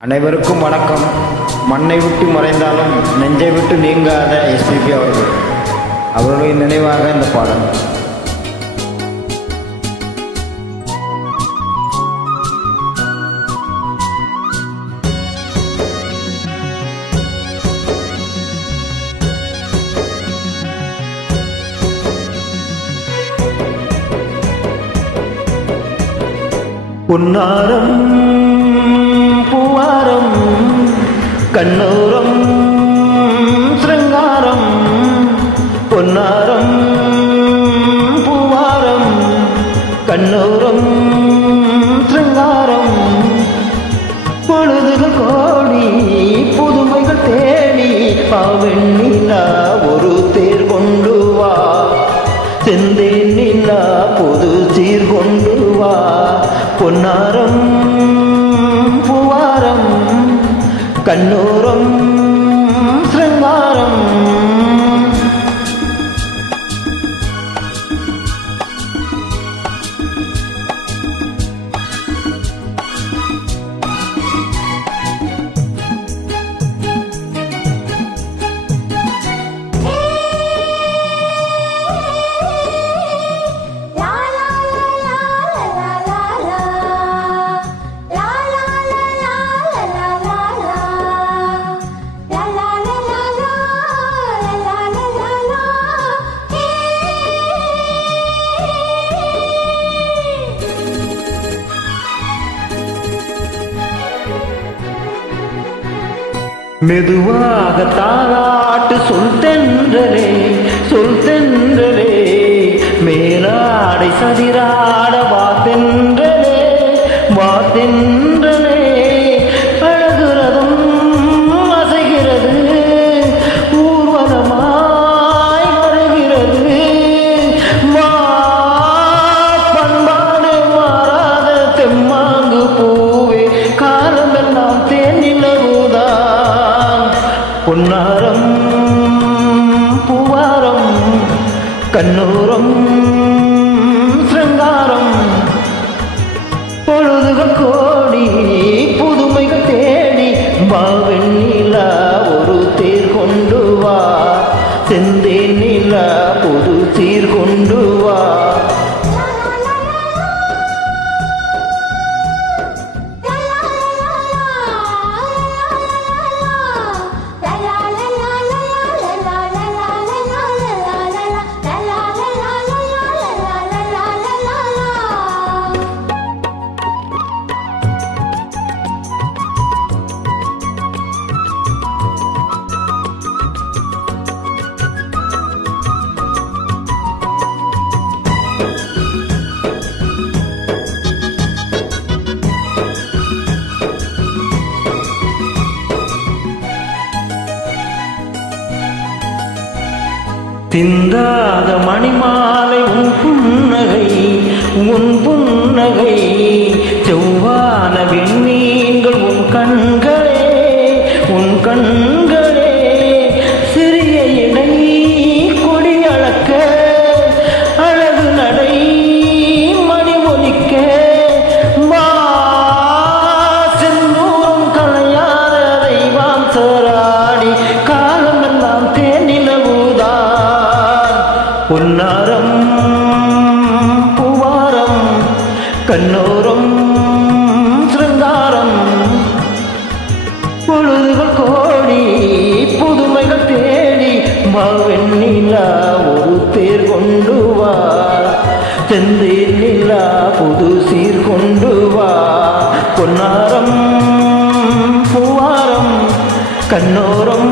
அனைவருக்கும் வணக்கம். மண்ணை விட்டு மறைந்தாலும் நெஞ்சை விட்டு நீங்காத எஸ்பிபி அவர்கள். அவர்களுடைய நினைவாக இந்த பாடல். பொன்னாரம் கண்ணோரம் சிருங்காரம் பொன்னாரம் பூவாரம். கண்ணோரம் சிருங்காரம் കണ്ണൂറും மெதுவாக தாளாட்டு சொல் தென்றலே சொல் தென்றலே. மேலாடை சதிராட வா தென்றலே வா தென்றலே பொன்னாரம் பூவாரம் கண்ணூரம் திந்தாத மணிமாலை உன் புன்னகை உன் புன்னகை. செவ்வான விண்மீன்கள் உன் கண்களே உன் கண் பொன்னாரம் பூவாரம் கண்ணோரம் சிருங்காரம். பொழுதுகள் கோடி புதுமைகள் தேடி மாவெண்ணிலா ஒரு தேர் கொண்டு வா. செந்தேர் புது சீர் கொண்டு வா. பொன்னாரம் பூவாரம் கண்ணோரம்